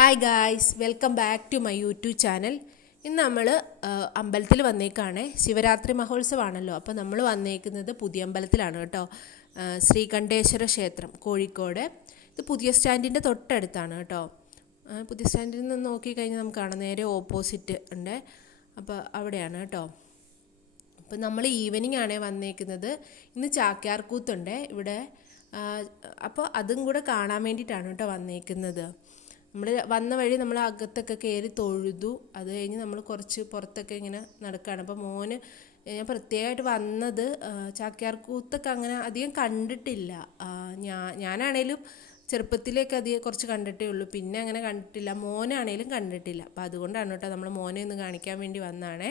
Hi guys, welcome back to my YouTube channel. ഇന്ന് നമ്മൾ അമ്പലത്തിൽ വന്നേക്കാണ്. ശിവരാത്രി മഹോത്സവമാണല്ലോ. അപ്പോൾ നമ്മൾ വന്നേക്കുന്നത് പുതിയ അമ്പലത്തിലാണ് കേട്ടോ. ശ്രീകണ്ഠേശ്വര ക്ഷേത്രം, കോഴിക്കോട്. ഇത് പുതിയ സ്റ്റാൻഡിൻ്റെ തൊട്ടടുത്താണ് കേട്ടോ. പുതിയ സ്റ്റാൻഡിൽ നിന്ന് നോക്കിക്കഴിഞ്ഞാൽ നമുക്ക് കാണാം, നേരെ ഓപ്പോസിറ്റ് ഉണ്ട്. അപ്പോൾ അവിടെയാണ് കേട്ടോ. അപ്പോൾ നമ്മൾ ഈവനിങ് ആണ് വന്നേക്കുന്നത്. ഇന്ന് ചാക്യാർകൂത്തുണ്ട് ഇവിടെ. അപ്പോൾ അതും കൂടെ കാണാൻ വേണ്ടിയിട്ടാണ് കേട്ടോ വന്നേക്കുന്നത്. നമ്മൾ വന്ന വഴി നമ്മൾ അകത്തൊക്കെ കയറി തൊഴുതു. അത് കഴിഞ്ഞ് നമ്മൾ കുറച്ച് പുറത്തൊക്കെ ഇങ്ങനെ നടക്കുകയാണ്. അപ്പോൾ മോന് ഞാൻ പ്രത്യേകമായിട്ട് വന്നത് ചാക്യാർകൂത്തൊക്കെ അങ്ങനെ അധികം കണ്ടിട്ടില്ല. ഞാനാണേലും ചെറുപ്പത്തിലേക്ക് അധികം കുറച്ച് കണ്ടിട്ടേ ഉള്ളൂ, പിന്നെ അങ്ങനെ കണ്ടിട്ടില്ല. മോനാണേലും കണ്ടിട്ടില്ല. അപ്പോൾ അതുകൊണ്ടാണ് കേട്ടോ നമ്മൾ മോനെ ഒന്ന് കാണിക്കാൻ വേണ്ടി വന്നതാണേ.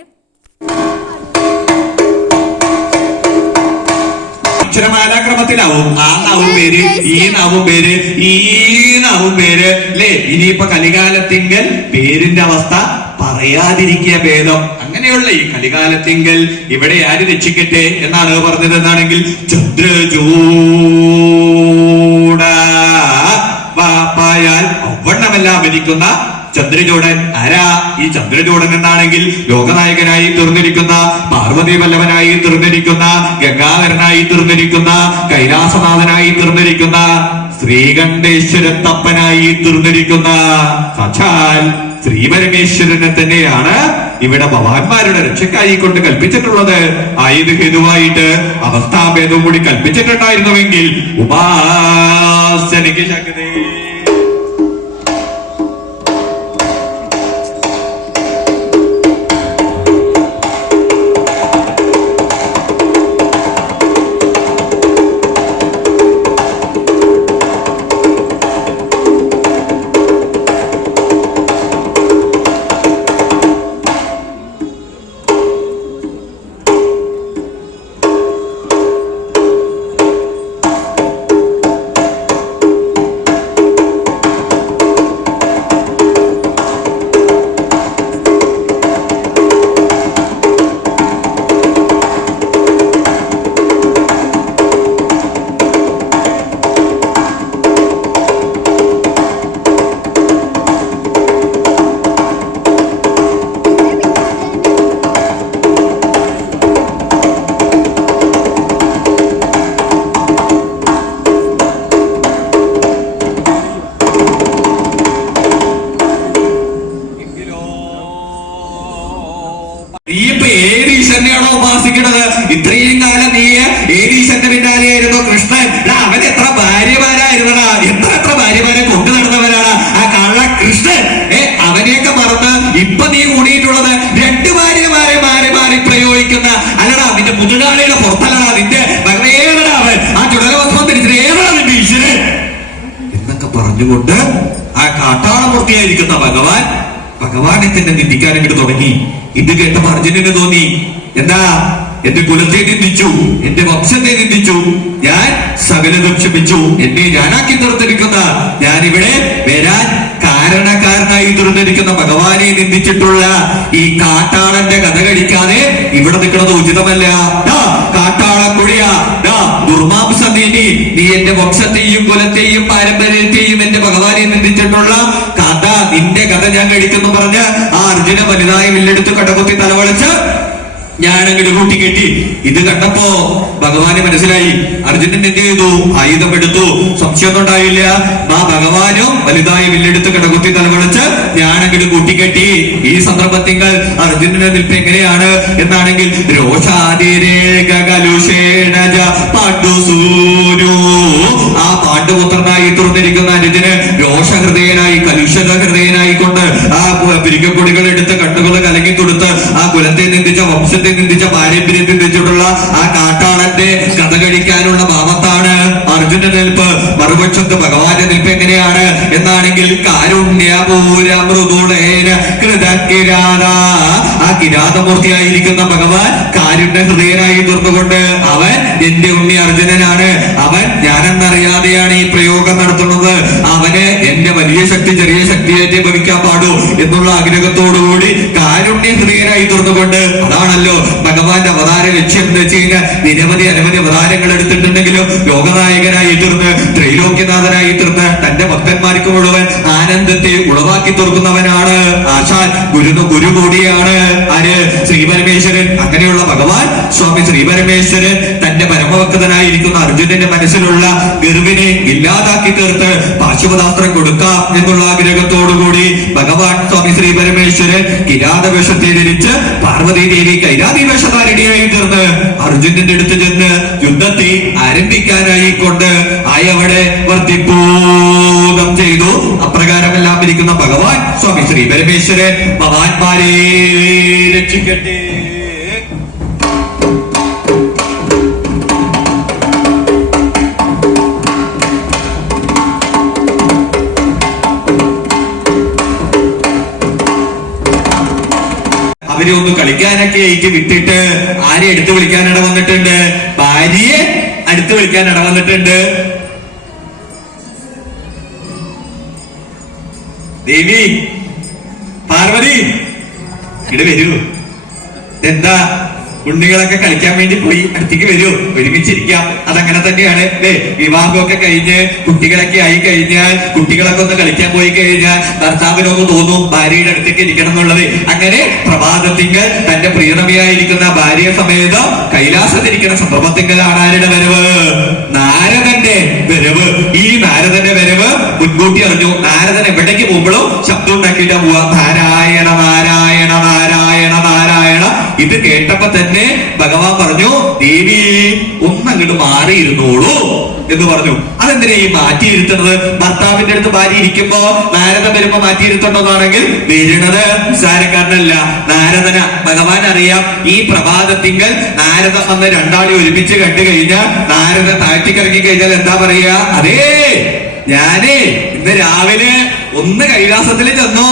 അക്ഷരമാലാക്രമത്തിലാവും. ആ നാവും പേര്, ഈ നാവും പേര്, ഈ നാവും പേര് അല്ലേ. ഇനിയിപ്പൊ കലികാലത്തിങ്കൽ പേരിന്റെ അവസ്ഥ പറയാതിരിക്കുക ഭേദം. അങ്ങനെയുള്ള ഈ കലികാലത്തിങ്കൽ ഇവിടെ ആര് രക്ഷിക്കട്ടെ എന്നാണ് പറഞ്ഞത്. എന്നാണെങ്കിൽ ചന്ദ്രചൂട വാപ്പായാൽ അവണ്ണമെല്ലാം ഭരിക്കുന്ന ചന്ദ്രചൂടൻ. ആരാ ഈ ചന്ദ്രചൂടൻ എന്നാണെങ്കിൽ ലോകനായകനായി തീർന്നിരിക്കുന്ന, പാർവതി വല്ലഭനായി തീർന്നിരിക്കുന്ന, ഗംഗാധരനായി തീർന്നിരിക്കുന്ന, കൈലാസനാഥനായി തീർന്നിരിക്കുന്ന, ശ്രീകണ്ഠേശ്വരത്തപ്പനായി തീർന്നിരിക്കുന്ന സാക്ഷാൽ ശ്രീപരമേശ്വരനെ തന്നെയാണ് ഇവിടെ ഭഗവാന്മാരുടെ രക്ഷക്കായി കൊണ്ട് കൽപ്പിച്ചിട്ടുള്ളത്. ആയത് ഹേതുവായിട്ട് അവസ്ഥാഭേദവും കൂടി കൽപ്പിച്ചിട്ടുണ്ടായിരുന്നുവെങ്കിൽ ഉപാസനയ്ക്ക് ശക്തി. ഈശ്വരനെയാണോ ഉപാസിക്കുന്നത്? ഇത്രയും കാലം നീ ഏരീശ്വരന്റെ പിന്നാലെയായിരുന്നു കൃഷ്ണൻ. അവൻ എത്ര ഭാര്യമാരായിരുന്നടാ, എത്ര ഭാര്യമാരെ കൊണ്ടു നടന്നവരാണ് ആ കള്ള കൃഷ്ണൻ. അവനെയൊക്കെ മറന്ന് ഇപ്പൊ നീ കൂടിയിട്ടുള്ളത് രണ്ട് ഭാര്യമാരെ മാറി മാറി പ്രയോഗിക്കുന്ന, അല്ലടാ നിന്റെ മുതുകാളിയുടെ പുറത്തല്ലടാ നിന്റെ ഏതാ അവൻ, ആ ചുടലവസ്ത്രം ധരിച്ചിട്ട് ഏതാ നിന്റെ ഈശ്വരൻ എന്നൊക്കെ പറഞ്ഞുകൊണ്ട് ആ കാട്ടാളമൂർത്തിയായിരിക്കുന്ന ഭഗവാനെ തന്നെ നിന്ദിക്കാൻ അങ്ങോട്ട് തുടങ്ങി. ഇത് കേട്ട അർജുനന് തോന്നി, എന്താ എന്റെ കുലത്തെ നിന്ദിച്ചു, എന്റെ വംശത്തെ നിന്ദിച്ചു, ഞാൻ സകലതും ക്ഷമിച്ചു, എന്നെ ഞാനാക്കി തീർത്തിരിക്കുന്ന, ഞാനിവിടെ വരാൻ കാരണക്കാരനായി തീർന്നിരിക്കുന്ന ഭഗവാനെ നിന്ദിച്ചിട്ടുള്ള ഈ കാട്ടാളന്റെ കഥ കഴിക്കാതെ ഇവിടെ നിൽക്കുന്നത് ഉചിതമല്ല. കാട്ടാളക്കുഴിയ ദുർമാംസം നീ എന്റെ വംശത്തെയും കുലത്തെയും പാരമ്പര്യത്തെയും എന്റെ ഭഗവാനെ നിന്ദിച്ചിട്ടുള്ള കഥ, നിന്റെ കഥ ഞാൻ കഴിക്കുന്നു പറഞ്ഞ് ആ അർജുന വലുതായ വില്ലെടുത്ത് കടകുത്തി തലവളിച്ച് ഞാനങ്ങോട്ട് കൂട്ടിക്കെട്ടി. ഇത് കണ്ടപ്പോ ഭഗവാന് മനസ്സിലായി. അർജുനൻ എന്ത് ചെയ്തു? ആയുധം എടുത്തു. സംശയമൊന്നും ഉണ്ടായില്ല. ആ ഭഗവാനും വലുതായ വില്ലെടുത്ത് കടകുത്തി തലവളിച്ച് ഞാനങ്ങോട്ട് കൂട്ടിക്കെട്ടി. ഈ സന്ദർഭത്തിങ്കൽ അർജുനന്റെ നിൽപ്പ് എങ്ങനെയാണ് എന്നാണെങ്കിൽ ആ പാണ്ഡുപുത്രനായി തുറന്നിരിക്കുന്ന അനുജന് രോഷഹൃദയനായി കലുഷത ഹൃദയനായി കൊണ്ട് ആ പിരികപ്പൊടികൾ എടുത്ത് കട്ടുകൾ കലങ്ങി കൊടുത്ത് ആ കുലത്തെ നിന്ദിച്ച, വംശത്തെ നിന്ദിച്ച, പാരമ്പര്യത്തെ നിന്ദിച്ചിട്ടുള്ള ആ കാട്ടാളന്റെ കഥ കഴിക്കാനുള്ള ഭാവത്താണ് അർജുനന്റെ നിൽപ്പ്. മറുപക്ഷത്ത് ഭഗവാന്റെ നിൽപ്പ് എങ്ങനെയാണ് എന്നാണെങ്കിൽ ആ കിരാതമൂർത്തിയായിരിക്കുന്ന ഭഗവാൻ കാരുണ്യ ഹൃദയനായി തീർന്നുകൊണ്ട് അവൻ എന്റെ ഉണ്ണി അർജുനനാണ്. അവൻ ഞാനെന്നറിയാതെയാണ് ഈ പ്രയോഗം നടത്തുന്നത്. അവന് എന്റെ വലിയ ശക്തി ചെറിയ ശക്തി ശക്തിയായിട്ട് ഭവിക്കാൻ പാടൂ എന്നുള്ള ആഗ്രഹത്തോടുകൂടി കാരുണ്യ ഹൃദയനായി തീർന്നുകൊണ്ട്, അതാണല്ലോ ഭഗവാന്റെ അവതാര ലക്ഷ്യം എന്ന് വെച്ച് കഴിഞ്ഞാൽ നിരവധി അനവധി അവതാരങ്ങൾ എടുത്തിട്ടുണ്ടെങ്കിലും ലോകനായകനായി തീർന്ന് ത്രൈലോക്യനാഥനായി തീർന്ന് തന്റെ ഭക്തന്മാർക്ക് മുഴുവൻ ആനന്ദത്തെ ഉളവാക്കി തീർക്കുന്നവനാണ് ആശാൻ. ഗുരു കൂടിയാണ് ആര്? ശ്രീപരമേശ്വരൻ. അങ്ങനെയുള്ള ഭഗവാൻ സ്വാമി ശ്രീപരമേശ്വരൻ തന്റെ പരമഭക്തനായിരിക്കുന്ന അർജുനന്റെ മനസ്സിലുള്ള ഗർവിനെ ഇല്ലാതാക്കി തീർത്ത് പാശുപതാസ്ത്രം കൊടുക്കാം എന്നുള്ള ആഗ്രഹത്തോടുകൂടി ഭഗവാൻ സ്വാമി ശ്രീപരമേശ്വരൻ കിരാതവേഷത്തെ ധരിച്ച് പാർവതി ദേവി കൈരാതി വേഷധാരിണിയായി തീർന്ന് അർജുനന്റെ അടുത്ത് ചെന്ന് യുദ്ധത്തെ ആരംഭിക്കാനായിക്കൊണ്ട് ആയവിടെ വർദ്ധിപ്പൂതം ചെയ്തു. അപ്രകാരമെല്ലാം ഇരിക്കുന്ന ഭഗവാൻ സ്വാമി ശ്രീപരമേശ്വരൻ ഭഗവാന്മാരെ രക്ഷിക്കട്ടെ. അവരെ ഒന്ന് കളിക്കാനൊക്കെ ആയിട്ട് വിട്ടിട്ട് ആരെ എടുത്തു വിളിക്കാൻ ഇട വന്നിട്ടുണ്ട്? ഭാര്യയെ അടുത്ത് വിളിക്കാൻ ഇട വന്നിട്ടുണ്ട്. ദേവി, പാർവതി, ഇവിടെ വരൂ. എന്താ ഉണ്ണികളൊക്കെ കളിക്കാൻ വേണ്ടി പോയി, അടുത്തേക്ക് വരൂ, ഒരുമിച്ചിരിക്കാം. അതങ്ങനെ തന്നെയാണ് അല്ലേ? വിവാഹമൊക്കെ കഴിഞ്ഞ് കുട്ടികളൊക്കെ ആയി കഴിഞ്ഞാൽ, കുട്ടികളൊക്കെ ഒന്ന് കളിക്കാൻ പോയി കഴിഞ്ഞാൽ ഭർത്താവിനൊന്ന് തോന്നും ഭാര്യയുടെ അടുത്തേക്ക് ഇരിക്കണം എന്നുള്ളത്. അങ്ങനെ പ്രഭാതത്തിങ്കൽ തന്റെ പ്രിയതമയായിരിക്കുന്ന ഭാര്യ സമേതം കൈലാസത്തിരിക്കുന്ന സന്ദർഭത്തിങ്കലാണ് ആരുടെ വരവ്? നാരദന്റെ വരവ്. ഈ നാരദന്റെ വരവ് മുൻകൂട്ടി അറിഞ്ഞു. നാരദൻ എവിടേക്ക് പോകുമ്പോഴും ശബ്ദം ഉണ്ടാക്കിയിട്ടാ പോവാ. നാരായണ നാരായണ നാരായണ നാരായണ. ഇത് കേട്ടപ്പോ തന്നെ ഭഗവാൻ പറഞ്ഞു, ദേവി ഒന്നങ്ങോട്ട് മാറിയിരുന്നോളൂ എന്ന് പറഞ്ഞു. അതെന്തിനാ ഈ മാറ്റിയിരുത്തുന്നത്? ഭർത്താവിന്റെ അടുത്ത് ഭാര്യ ഇരിക്കുമ്പോ നാരദൻ വരുമ്പോ മാറ്റിയിരുത്തുന്നതാണെങ്കിൽ വരുന്നത് നിസ്സാരക്കാരനല്ല, നാരദന. ഭഗവാൻ അറിയാം ഈ പ്രഭാതത്തിങ്കൽ നാരദൻ വന്ന് രണ്ടാളി ഒരുമിച്ച് കണ്ടു കഴിഞ്ഞാൽ, നാരദൻ താഴ്ത്തിക്കിറങ്ങി കഴിഞ്ഞാൽ എന്താ പറയാ? അതേ ഞാനേ ഇന്ന് രാവിലെ ഒന്ന് കൈലാസത്തിൽ ചെന്നു,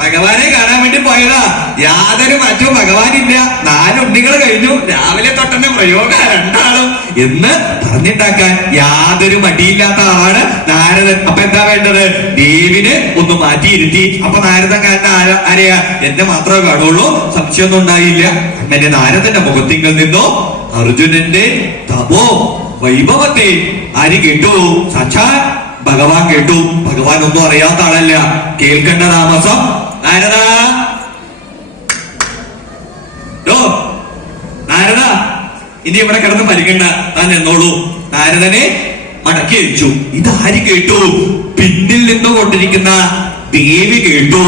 ഭഗവാനെ കാണാൻ വേണ്ടി പോയതാ. യാതൊരു മാറ്റവും ഭഗവാനില്ല. 4 ഉണ്ണികൾ കഴിഞ്ഞു, രാവിലെ തൊട്ടെന്നെ പ്രയോഗ രണ്ടാളും എന്ന് പറഞ്ഞിട്ടാക്കാൻ യാതൊരു മടിയില്ലാത്ത ആളാണ് നാരദൻ. അപ്പൊ എന്താ വേണ്ടത്? ദേവിനെ ഒന്ന് മാറ്റിയിരുത്തി. അപ്പൊ നാരദൻ കാരണം ആരെയാ? എന്നെ മാത്രമേ കാണുള്ളൂ, സംശയമൊന്നും ഉണ്ടായില്ല. അങ്ങനെ നാരദന്റെ മുഖത്തിങ്കിൽ നിന്നോ അർജുനന്റെ തപോ വൈഭവത്തെ ആര് കേട്ടു? സാക്ഷാൽ ഭഗവാൻ കേട്ടു. ഭഗവാൻ ഒന്നും അറിയാത്ത ആളല്ല. കേൾക്കേണ്ട താമസം. നാരദ, നാരദ, ഇനി ഇവിടെ കിടന്ന് മരിക്കണ്ട, താൻ എന്നോളൂ. നാരദനെ മടക്കി അയച്ചു. ഇതാര് കേട്ടു? പിന്നിൽ നിന്ന് കൊണ്ടിരിക്കുന്ന ദേവി കേട്ടു.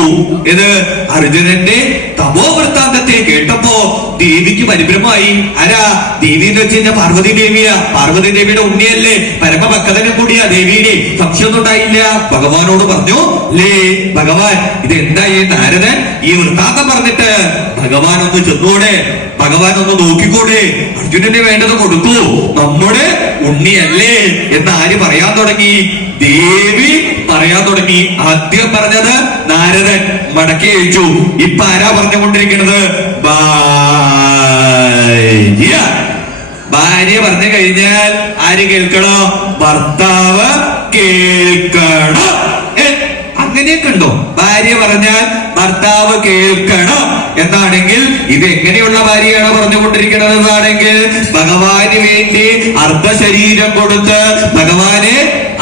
ഇത് അർജുനന്റെ തപോവൃത്താന്തത്തെ കേട്ടപ്പോ ദേവിക്ക് പരിഭ്രമമായി. ആരാ ദേവി എന്ന് വെച്ച് കഴിഞ്ഞാൽ? പാർവതി ദേവിയാ. പാർവതി ദേവിയുടെ ഉണ്ണിയല്ലേ, പരമഭക്തനും കൂടിയാ ദേവിയെ. സംശയമൊന്നും ഉണ്ടായില്ല. ഭഗവാനോട് പറഞ്ഞു, ലേ ഭഗവാൻ, ഇത് എന്താ ഈ നാരദൻ ഈ വൃത്താന്തം പറഞ്ഞിട്ട്? ഭഗവാൻ ഒന്ന് ചെന്നൂടെ, ഭഗവാൻ ഒന്ന് നോക്കിക്കൂടെ? അർജുനന് വേണ്ടത് കൊടുക്കൂ, നമ്മുടെ ഉണ്ണിയല്ലേ എന്ന് ആര് പറയാൻ തുടങ്ങി? ദേവി പറയാൻ തുടങ്ങി. ആദ്യം പറഞ്ഞത് നാരദൻ, മടക്കി അയച്ചു. ഇപ്പൊ ആരാ പറഞ്ഞുകൊണ്ടിരിക്കുന്നത്? ഭാര്യ. ഭാര്യ പറഞ്ഞു കഴിഞ്ഞാൽ ആര് കേൾക്കണോ? ഭർത്താവ് കേൾക്കണം. അങ്ങനെയൊക്കെ ഉണ്ടോ? ഭാര്യ പറഞ്ഞാൽ ഭർത്താവ് കേൾക്കണം എന്നാണെങ്കിൽ ഇത് എങ്ങനെയുള്ള ഭാര്യയാണ് പറഞ്ഞുകൊണ്ടിരിക്കുന്നത് എന്നാണെങ്കിൽ, ഭഗവാന് വേണ്ടി അർദ്ധശരീരം കൊടുത്ത് ഭഗവാനെ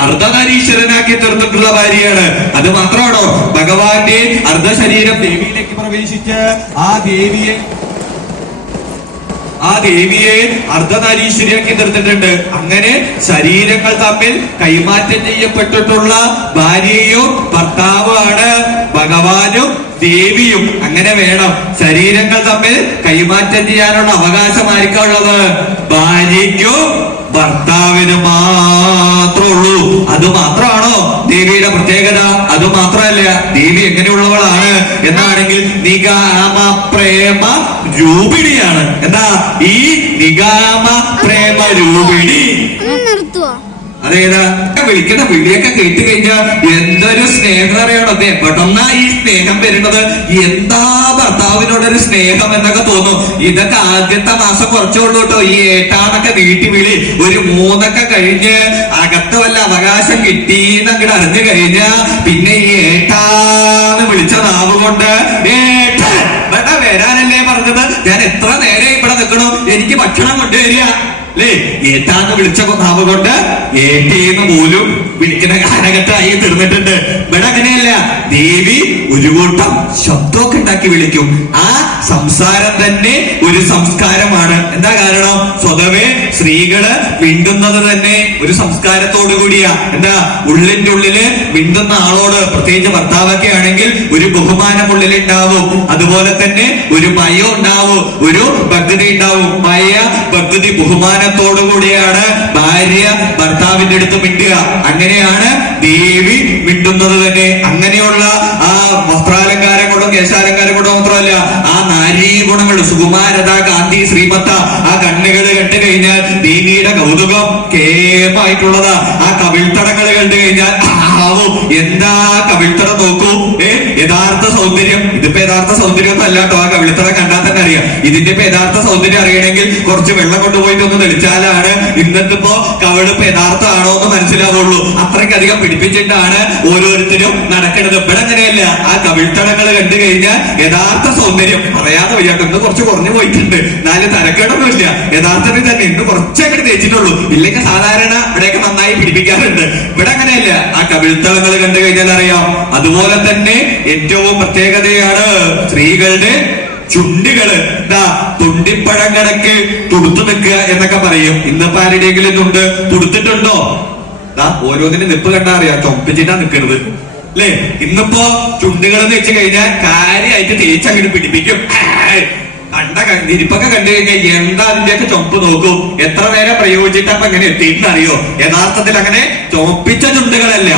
അർദ്ധനാരീശ്വരനാക്കി തീർത്തിട്ടുള്ള ഭാര്യയാണ്. അത് മാത്രമാണോ? ഭഗവാന്റെ അർദ്ധശരീരം ദേവിയിലേക്ക് പ്രവേശിച്ച് ആ ദേവിയെ അർദ്ധനാരീശ്വരിയാക്കി തീർത്തിട്ടുണ്ട്. അങ്ങനെ ശരീരങ്ങൾ തമ്മിൽ കൈമാറ്റം ചെയ്യപ്പെട്ടിട്ടുള്ള ഭാര്യയും ഭർത്താവുമാണ് ഭഗവാനും ദേവിയും. അങ്ങനെ വേണം. ശരീരങ്ങൾ തമ്മിൽ കൈമാറ്റം ചെയ്യാനുള്ള അവകാശം ആർക്കുള്ളത്? ഭാര്യയ്ക്കും ഭർത്താവിന് മാത്രമുള്ളൂ. അത് മാത്രമാണോ ദേവിയുടെ പ്രത്യേകത? അത് മാത്രമല്ല, ദേവി എങ്ങനെയുള്ളവളാണ് എന്നാണെങ്കിൽ നിഗാമ പ്രേമ രൂപിണിയാണ്. എന്താ ഈ നിഗാമ പ്രേമ രൂപിണി? അതേതാ? വിളിക്കണ വിളിയൊക്കെ കേട്ട് കഴിഞ്ഞാൽ എന്തൊരു സ്നേഹം അറിയണം. എവിടെന്നാ ഈ സ്നേഹം വരുന്നത്? എന്താ ഭർത്താവിനോടൊരു സ്നേഹം എന്നൊക്കെ തോന്നും. ഇതൊക്കെ ആദ്യത്തെ മാസം കുറച്ചുള്ളൂ കേട്ടോ. ഈ ഏട്ടാന്നൊക്കെ നീട്ടി വിളി ഒരു 3 കഴിഞ്ഞ് അകത്ത് വല്ല അവകാശം കിട്ടീന്ന് അങ്ങോട്ട് അറിഞ്ഞു കഴിഞ്ഞാ പിന്നെ ഈ ഏട്ടാ വിളിച്ച നാവ് കൊണ്ട് ഇവിടെ വരാനല്ലേ പറഞ്ഞത്? ഞാൻ എത്ര നേരെ ഇവിടെ നിൽക്കണോ, എനിക്ക് ഭക്ഷണം കൊണ്ടുവരിക അല്ലേ? ഏറ്റാന്ന് വിളിച്ച നാവ് കൊണ്ട് ഏറ്റേന്ന് പോലും വിളിക്കുന്ന കാലഘട്ടമായി തീർന്നിട്ടുണ്ട്. ഇവിടെ അങ്ങനെയല്ല, ദേവി ഒരു കൂട്ടം ശബ്ദമൊക്കെ ഉണ്ടാക്കി വിളിക്കും. ആ സംസാരം തന്നെ ഒരു സംസ്കാരമാണ്. എന്താ കാരണം? സ്വതവേ സ്ത്രീകള് മിണ്ടുന്നത് തന്നെ ഒരു സംസ്കാരത്തോടു കൂടിയാ. എന്താ? ഉള്ളിന്റെ ഉള്ളില് മിണ്ടുന്ന ആളോട്, പ്രത്യേകിച്ച് ഭർത്താവൊക്കെ ആണെങ്കിൽ ഒരു ബഹുമാനം ഉള്ളിലുണ്ടാവും. അതുപോലെ തന്നെ ഒരു ഭയം ഉണ്ടാവും, ഒരു ഭക്തി ഉണ്ടാവും. ഭയ, ഭക്തി, ബഹുമാനത്തോടു കൂടിയാണ് ഭാര്യ ഭർത്താവിന്റെ അടുത്ത് മിണ്ടുക. അങ്ങനെയാണ് ദേവി മിണ്ടുന്നത് തന്നെ. അങ്ങനെയുള്ള ആ വസ്ത്രാലങ്കാരം കൊണ്ടും കേശാലങ്കാരം കൊണ്ടും മാത്രമല്ല, ആ നാരീ ഗുണങ്ങൾ, സുകുമാരത, കാന്തി, ശ്രീമത്ത, ആ കണ്ണുകൾ കണ്ടു കഴിഞ്ഞാൽ ദേവിയുടെ കൗതുകം കേമായിട്ടുള്ളതാ. ആ കവിൾത്തടങ്ങൾ കണ്ടു കഴിഞ്ഞാൽ ആവും, എന്താ കവിൾത്തടം നോക്കൂ, യഥാർത്ഥ സൗന്ദര്യം. ഇതിപ്പോ യഥാർത്ഥ സൗന്ദര്യം ഒന്നും അല്ലാട്ടോ, ആ കവിൾത്തടം കണ്ടാൽ തന്നെ അറിയാം. ഇതിന്റെ ഇപ്പൊ യഥാർത്ഥ സൗന്ദര്യം അറിയണമെങ്കിൽ കുറച്ച് വെള്ളം കൊണ്ടുപോയിട്ട് ഒന്ന് തെളിച്ചാലാണ് ഇന്നത്തെ ഇപ്പോ കവിളിപ്പോ യഥാർത്ഥമാണോ എന്ന് മനസ്സിലാവുള്ളൂ. അത്രയ്ക്കധികം പിടിപ്പിച്ചിട്ടാണ് ഓരോരുത്തരും നടക്കുന്നത്. ഇവിടെ അങ്ങനെയല്ല, ആ കവിൾത്തടങ്ങൾ കണ്ടു കഴിഞ്ഞാൽ യഥാർത്ഥ സൗന്ദര്യം പറയാതെ വയ്യാട്ടോ. ഇന്ന് കുറച്ച് കുറഞ്ഞു പോയിട്ടുണ്ട്, നാല് തരക്കേടൊന്നുമില്ല. യഥാർത്ഥത്തിൽ തന്നെ ഇന്ന് കുറച്ചങ്ങോട്ട് തേച്ചിട്ടുള്ളൂ. ഇല്ലെങ്കിൽ സാധാരണ ഇവിടെയൊക്കെ നന്നായി പിടിപ്പിക്കാറുണ്ട്. ഇവിടെ അങ്ങനെയല്ല, ആ കവിൾത്തടങ്ങൾ കണ്ടു കഴിഞ്ഞാൽ അറിയാം. അതുപോലെ തന്നെ ഏറ്റവും പ്രത്യേകതയാണ് സ്ത്രീകളുടെ ചുണ്ടുകള്. എന്താ? തുണ്ടിപ്പഴം കണക്ക് തുടുത്തു നിൽക്കുക എന്നൊക്കെ പറയും. ഇന്നിപ്പോ ആരുടെയെങ്കിലും ചുണ്ട് തുടുത്തിട്ടുണ്ടോ? ഓരോന്നിനും നിപ്പ് കണ്ടാ അറിയാം, ചൊപ്പിച്ചിട്ടാ നിൽക്കുന്നത് അല്ലേ? ഇന്നിപ്പോ ചുണ്ടുകൾ എന്ന് വെച്ച് കഴിഞ്ഞാൽ കാര്യമായിട്ട് തേച്ചങ്ങോട്ട് പിടിപ്പിക്കും. ഇരിപ്പൊക്കെ കണ്ടു കഴിഞ്ഞാൽ എന്താ അതിന്റെയൊക്കെ ചൊമ്പ് നോക്കൂ. എത്ര നേരം പ്രയോഗിച്ചിട്ട് അപ്പൊ എങ്ങനെ എത്തിയിട്ടെന്നറിയോ? യഥാർത്ഥത്തിൽ അങ്ങനെ ചൊപ്പിച്ച ചുണ്ടുകളല്ല,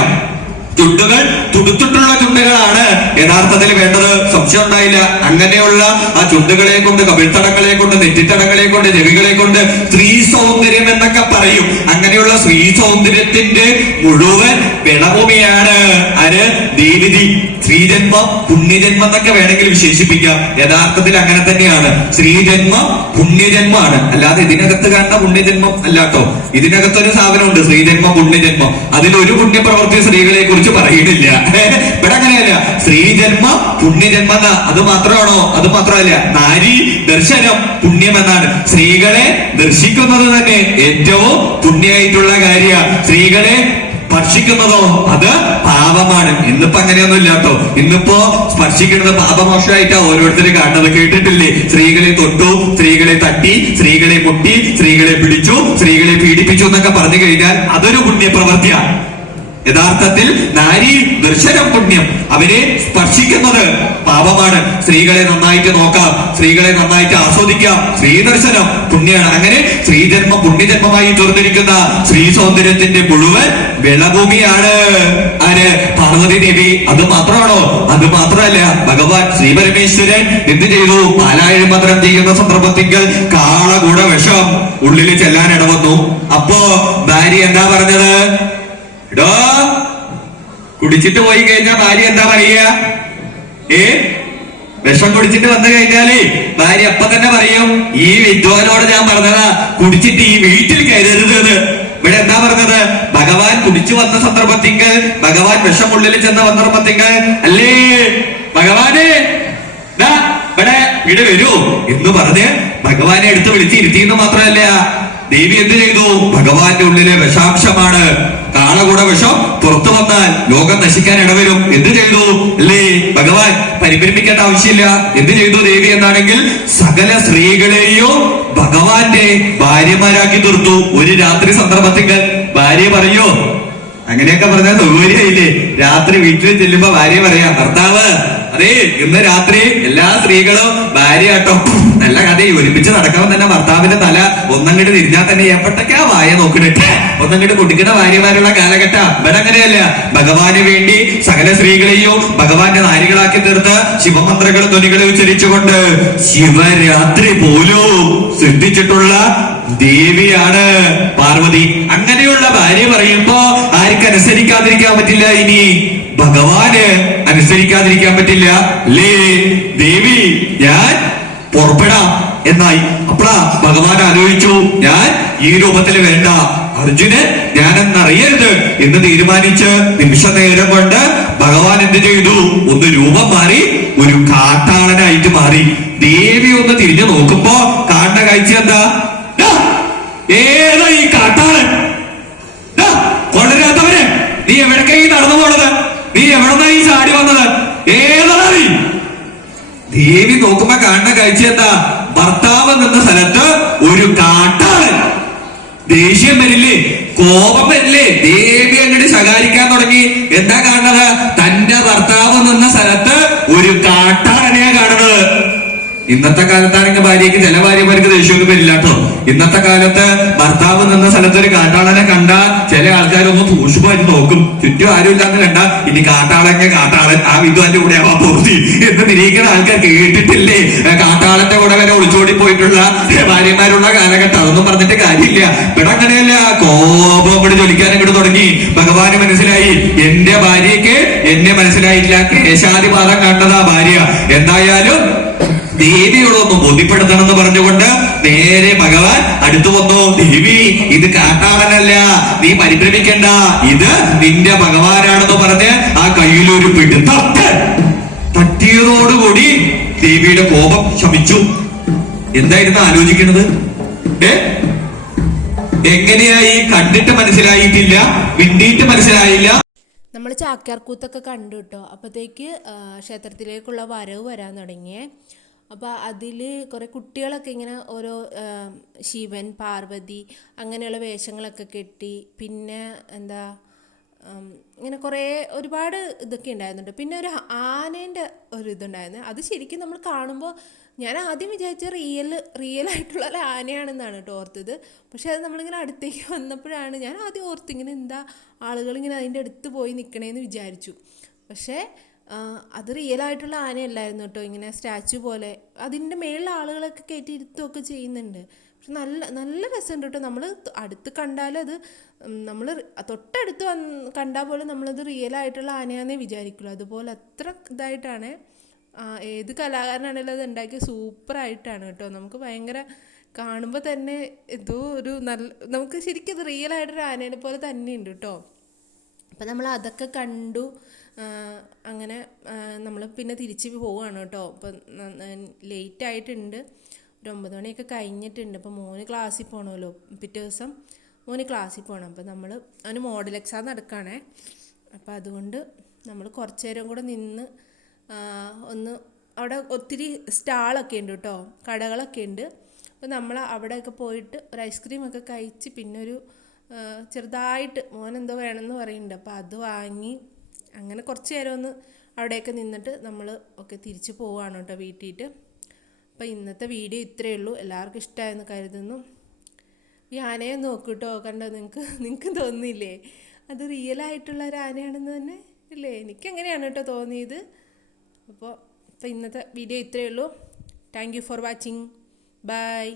ചുണ്ടുകൾ തുടുത്തിട്ടുള്ള ചുണ്ടുകളാണ് യഥാർത്ഥത്തിൽ വേണ്ടത്. സംശയം ഉണ്ടായില്ല. അങ്ങനെയുള്ള ആ ചുണ്ടുകളെ കൊണ്ട്, കവിൾത്തടങ്ങളെ കൊണ്ട്, നെറ്റിത്തടങ്ങളെ കൊണ്ട്, ചെവികളെ കൊണ്ട് സ്ത്രീ സൗന്ദര്യം എന്നൊക്കെ പറയും. അങ്ങനെയുള്ള സ്ത്രീ സൗന്ദര്യത്തിന്റെ മുഴുവൻ വിളഭൂമിയാണ് ആര്? ദേവി. സ്ത്രീജന്മം, പുണ്യജന്മം എന്നൊക്കെ വേണമെങ്കിൽ വിശേഷിപ്പിക്കാം. യഥാർത്ഥത്തിൽ അങ്ങനെ തന്നെയാണ്. സ്ത്രീജന്മം പുണ്യജന്മമാണ്, അല്ലാതെ ഇതിനകത്ത് കാണുന്ന പുണ്യജന്മം അല്ലാട്ടോ. ഇതിനകത്തൊരു സാധനമുണ്ട്, സ്ത്രീജന്മം, പുണ്യജന്മം. അതിലൊരു പുണ്യപ്രവൃത്തി സ്ത്രീകളെ കുറിച്ച് പറയുന്നില്ല. ഇവിടെ അങ്ങനെയല്ല, സ്ത്രീജന്മ പുണ്യജന്മ. അത് മാത്രമാണോ? അത് മാത്രമല്ല, നാരി ദർശനം പുണ്യമെന്നാണ്. സ്ത്രീകളെ ദർശിക്കുന്നത് തന്നെ ഏറ്റവും പുണ്യമായിട്ടുള്ള കാര്യ. സ്ത്രീകളെ സ്പർശിക്കുന്നതോ അത് പാപമാണ്. ഇന്നിപ്പോ അങ്ങനെയൊന്നും ഇല്ലാട്ടോ. ഇന്നിപ്പോ സ്പർശിക്കുന്നത് പാപമോശമായിട്ടാ ഓരോരുത്തരും കാണുന്നത്. കേട്ടിട്ടില്ലേ? സ്ത്രീകളെ തൊട്ടു, സ്ത്രീകളെ തട്ടി, സ്ത്രീകളെ മുട്ടി, സ്ത്രീകളെ പിടിച്ചു, സ്ത്രീകളെ പീഡിപ്പിച്ചു എന്നൊക്കെ പറഞ്ഞു കഴിഞ്ഞാൽ അതൊരു പുണ്യപ്രവൃത്തിയാണ്. യഥാർത്ഥത്തിൽ നാരി ദർശനം പുണ്യം. അവരെ സ്പർശിക്കുന്നത് പാപമാണ്. സ്ത്രീകളെ നന്നായിട്ട് നോക്കാം, സ്ത്രീകളെ നന്നായിട്ട് ആസ്വദിക്കാം. സ്ത്രീ ദർശനം പുണ്യാണ്. അങ്ങനെ സ്ത്രീജന്മം പുണ്യജന്മമായി തീർന്നിരിക്കുന്ന സ്ത്രീ സൗന്ദര്യത്തിന്റെ മുഴുവൻ വിളഭൂമിയാണ് ആര്? പാർവതി ദേവി. അത് മാത്രമാണോ? അത് മാത്രമല്ല, ഭഗവാൻ ശ്രീ പരമേശ്വരൻ എന്ത് ചെയ്തു? പാലാഴി മന്ത്രം ചെയ്യുന്ന സന്ദർഭത്തിൽ കാളകൂട വിഷം ഉള്ളിൽ ചെല്ലാൻ ഇടവന്നു. അപ്പോ ഭാര്യ എന്താ പറഞ്ഞത്? എടോ, കുടിച്ചിട്ട് പോയി കഴിഞ്ഞാൽ ഭാര്യ എന്താ പറയുക? വിഷം കുടിച്ചിട്ട് വന്നു കഴിഞ്ഞാല് ഭാര്യ അപ്പൊ തന്നെ പറയും, ഈ വിദ്വാനോട് ഞാൻ പറഞ്ഞതാ കുടിച്ചിട്ട് ഈ വീട്ടിൽ കയറരുത്. ഇവിടെ എന്താ പറഞ്ഞത്? ഭഗവാൻ കുടിച്ചു വന്ന സന്ദർഭത്തിങ്കൽ, ഭഗവാൻ വിഷമുള്ളിൽ ചെന്ന സന്ദർഭത്തിങ്കൽ അല്ലേ ഭഗവാനെ ഇവിടെ ഇവിടെ വരൂ എന്ന് പറഞ്ഞ് ഭഗവാനെ എടുത്ത് വിളിച്ചിരുത്തിയെന്ന് മാത്രമല്ല, ദേവി എന്ത് ചെയ്തു? ഭഗവാന്റെ ഉള്ളിലെ വിഷാംശമാണ്. കാളകൂട വിഷം പുറത്തു വന്നാൽ ലോകം നശിക്കാൻ ഇടവരും. എന്ത് ചെയ്തു? അല്ലേ ഭഗവാൻ പരിഭ്രമിക്കേണ്ട ആവശ്യമില്ല. എന്ത് ചെയ്തു ദേവി എന്നാണെങ്കിൽ സകല സ്ത്രീകളെയും ഭഗവാന്റെ ഭാര്യമാരാക്കി തീർത്തു. ഒരു രാത്രി സന്ദർഭത്തിൽ ഭാര്യ പറയോ? അങ്ങനെയൊക്കെ പറഞ്ഞാൽ സൗകര്യമായില്ലേ? രാത്രി വീട്ടിൽ ചെല്ലുമ്പോ ഭാര്യ പറയാ, ഭർത്താവ് അതെ ഇന്ന് രാത്രി എല്ലാ സ്ത്രീകളും ഭാര്യ കേട്ടോ. നല്ല കഥ. ഒരുമിച്ച് നടക്കുമ്പോൾ തന്നെ ഭർത്താവിന്റെ തല ഒന്നങ്ങോട്ട് തിരിഞ്ഞാൽ തന്നെ എപ്പോഴൊക്കെ ആ വായ നോക്കിട്ട് ഒന്നങ്ങോട്ട് കുടിക്കുന്ന ഭാര്യമാരുള്ള കാലഘട്ടം. ഇവിടെ അങ്ങനെയല്ല. ഭഗവാന് വേണ്ടി സകല സ്ത്രീകളെയും ഭഗവാന്റെ നാരികളാക്കി തീർത്ത് ശിവമന്ത്രങ്ങൾ ധ്വനികളെ ഉച്ചരിച്ചുകൊണ്ട് ശിവരാത്രി പോലും സൃഷ്ടിച്ചിട്ടുള്ള ദേവിയാണ് പാർവതി. അങ്ങനെയുള്ള ഭാര്യ പറയുമ്പോ ആർക്കനുസരിക്കാതിരിക്കാൻ പറ്റില്ല? ഇനി ഭഗവാന് അനുസരിക്കാതിരിക്കാൻ പറ്റില്ല അല്ലേ? ദേവി ഞാൻ പുറപ്പെടാം എന്നായി. അപ്പളാ ഭഗവാൻ ആലോചിച്ചു, ഞാൻ ഈ രൂപത്തിൽ വേണ്ട, അർജുനൻ ഞാനെന്നറിയരുത് എന്ന് തീരുമാനിച്ച് നിമിഷ നേരം കൊണ്ട് ഭഗവാൻ എന്ത് ചെയ്തു? ഒന്ന് രൂപം ഒന്ന് തിരിഞ്ഞു നോക്കുമ്പോ കാണുന്ന കാഴ്ച എന്താ? ദാ, ഏതാ ഈ കാട്ടാളൻ? ദാ, കൊള്ളരാത്തവന്, നീ എവിടേക്കാ ഈ നടന്നു പോണത്? നീ എവിടെന്നാ ഈ ചാടി വന്നത്? ഏതാ നീ? ദേവി നോക്കുമ്പോ കാണുന്ന കാഴ്ച എന്താ? ഭർത്താവ് നിന്ന സ്ഥലത്ത് ഒരു കാട്ടാളൻ. ദേഷ്യം വരില്ലേ, കോപം വരില്ലേ? ദേവി അങ്ങോട്ട് ശകാരിക്കാൻ തുടങ്ങി. എന്താ കാണുന്നത്? തന്റെ ഭർത്താവ് നിന്ന സ്ഥലത്ത് ഒരു കാട്ടാളനെയാ കാണുന്നത്. ഇന്നത്തെ കാലത്താണെങ്കിൽ ഭാര്യയ്ക്ക് ചില ഭാര്യമാർക്ക് ദേഷ്യമൊന്നും വരില്ല കേട്ടോ. ഇന്നത്തെ കാലത്ത് ഭർത്താവ് നിന്ന സ്ഥലത്ത് ഒരു കാട്ടാളനെ കണ്ട ചില ആൾക്കാരൊന്ന് സൂക്ഷ്മമായിട്ട് നോക്കും. ചുറ്റും ആരും ഇല്ലാന്ന് കണ്ട ഇനി കാട്ടാളനെ കാട്ടാളൻ ആ വിദ്വാന്റെ കൂടെ ആവാ പൂർത്തി എന്ന് നിരീക്കുന്ന ആൾക്കാർ കേട്ടിട്ടില്ലേ? കാട്ടാളന്റെ കൂടെ വരെ ഒളിച്ചോടി പോയിട്ടുള്ള ഭാര്യമാരുള്ള കാലഘട്ടം. അതൊന്നും പറഞ്ഞിട്ട് കാര്യമില്ല. ഇവിടെ അങ്ങനെയല്ല. കോപം ഇവിടെ ജ്വലിക്കാൻ ഇങ്ങോട്ട് തുടങ്ങി. ഭഗവാന് മനസ്സിലായി എന്റെ ഭാര്യയ്ക്ക് എന്നെ മനസ്സിലായിട്ടില്ല. കേശാദിപാദം കണ്ടതാ ഭാര്യ. എന്തായാലും ദേവിയോടൊന്ന് ബോധ്യപ്പെടുത്തണം എന്ന് പറഞ്ഞുകൊണ്ട് നേരെ ഭഗവാൻ അടുത്തു വന്നു. ദേവി, ഇത് കാട്ടാളനല്ല, നീ പരിഭ്രമിക്കണ്ട, ഇത് നിന്റെ ഭഗവാനാണെന്ന് പറഞ്ഞ് ആ കയ്യിലൊരു പിടുത്തട്ട് തട്ടിയതോടുകൂടി ദേവിയുടെ കോപം ശമിച്ചു. എന്തായിരുന്നു ആലോചിക്കുന്നത്? എങ്ങനെയായി? കണ്ടിട്ട് മനസ്സിലായിട്ടില്ല, മിണ്ടിയിട്ട് മനസ്സിലായില്ല. നമ്മൾ ചാക്യാർകൂത്തൊക്കെ കണ്ടു കേട്ടോ. അപ്പോഴത്തേക്ക് ക്ഷേത്രത്തിലേക്കുള്ള വരവ് വരാൻ തുടങ്ങിയേ. അപ്പോൾ അതിൽ കുറേ കുട്ടികളൊക്കെ ഇങ്ങനെ ഓരോ ശിവൻ, പാർവതി അങ്ങനെയുള്ള വേഷങ്ങളൊക്കെ കെട്ടി, പിന്നെ എന്താ ഇങ്ങനെ കുറേ ഒരുപാട് ഇതൊക്കെ ഉണ്ടായിരുന്നുണ്ട്. പിന്നെ ഒരു ആനേൻ്റെ ഒരു ഇതുണ്ടായിരുന്നു. അത് ശരിക്കും നമ്മൾ കാണുമ്പോൾ ഞാൻ ആദ്യം വിചാരിച്ച റിയലായിട്ടുള്ള ഒരു ആനയാണെന്നാണ് കേട്ടോ ഓർത്തത്. പക്ഷെ അത് നമ്മളിങ്ങനെ അടുത്തേക്ക് വന്നപ്പോഴാണ് ഞാൻ ആദ്യം ഓർത്ത് ഇങ്ങനെ എന്താ ആളുകളിങ്ങനെ അതിൻ്റെ അടുത്ത് പോയി നിൽക്കണേന്ന് വിചാരിച്ചു. പക്ഷേ അത് റിയലായിട്ടുള്ള ആനയല്ലായിരുന്നു കേട്ടോ. ഇങ്ങനെ സ്റ്റാച്ചു പോലെ അതിൻ്റെ മേളിൽ ആളുകളൊക്കെ കയറ്റി ഇരുത്തുകയൊക്കെ ചെയ്യുന്നുണ്ട്. പക്ഷെ നല്ല നല്ല രസമുണ്ട് കേട്ടോ. നമ്മൾ അടുത്ത് കണ്ടാലും അത് നമ്മൾ തൊട്ടടുത്ത് കണ്ടാൽ പോലും നമ്മളത് റിയലായിട്ടുള്ള ആനയാണെന്നേ വിചാരിക്കുള്ളൂ. അതുപോലെ അത്ര ഇതായിട്ടാണ്. ഏത് കലാകാരനാണെങ്കിലും അത് ഉണ്ടാക്കിയ സൂപ്പറായിട്ടാണ് കേട്ടോ. നമുക്ക് ഭയങ്കര കാണുമ്പോൾ തന്നെ എന്തോ ഒരു നമുക്ക് ശരിക്കും അത് റിയലായിട്ടൊരു ആനേനെ പോലെ തന്നെയുണ്ട് കേട്ടോ. അപ്പം നമ്മൾ അതൊക്കെ കണ്ടു. അങ്ങനെ നമ്മൾ പിന്നെ തിരിച്ച് പോവുകയാണ് കേട്ടോ. അപ്പം ലേറ്റായിട്ടുണ്ട്, ഒരു 9 മണിയൊക്കെ കഴിഞ്ഞിട്ടുണ്ട്. അപ്പോൾ മോന് ക്ലാസ്സിൽ പോകണമല്ലോ, പിറ്റേ ദിവസം മോന് ക്ലാസ്സിൽ പോകണം. അപ്പോൾ അവന് മോഡൽ എക്സാം നടക്കുകയാണേ. അപ്പോൾ അതുകൊണ്ട് നമ്മൾ കുറച്ച് നേരം കൂടെ നിന്ന് ഒന്ന് അവിടെ ഒത്തിരി സ്റ്റാളൊക്കെ ഉണ്ട് കേട്ടോ, കടകളൊക്കെ ഉണ്ട്. അപ്പോൾ നമ്മൾ അവിടെയൊക്കെ പോയിട്ട് ഒരു ഐസ്ക്രീമൊക്കെ കഴിച്ച് പിന്നെ ഒരു ചെറുതായിട്ട് മോനെന്തോ വേണമെന്ന് പറയുന്നുണ്ട്. അപ്പോൾ അത് വാങ്ങി അങ്ങനെ കുറച്ച് നേരം ഒന്ന് അവിടെയൊക്കെ നിന്നിട്ട് നമ്മൾ ഒക്കെ തിരിച്ച് പോവുകയാണ് കേട്ടോ വീട്ടിൽ. അപ്പോൾ ഇന്നത്തെ വീഡിയോ ഇത്രയേ ഉള്ളൂ. എല്ലാവർക്കും ഇഷ്ടമായെന്ന് കരുതുന്നു. ഈ ആനയെ നോക്കൂ കേട്ടോ. കണ്ടോ, നിങ്ങൾക്ക് തോന്നിയില്ലേ അത് റിയലായിട്ടുള്ള ഒരു ആനയാണെന്ന് തന്നെ ഇല്ലേ? എനിക്കങ്ങനെയാണ് കേട്ടോ തോന്നിയത്. അപ്പോൾ ഇന്നത്തെ വീഡിയോ ഇത്രയേ ഉള്ളൂ. Thank you for watching. By.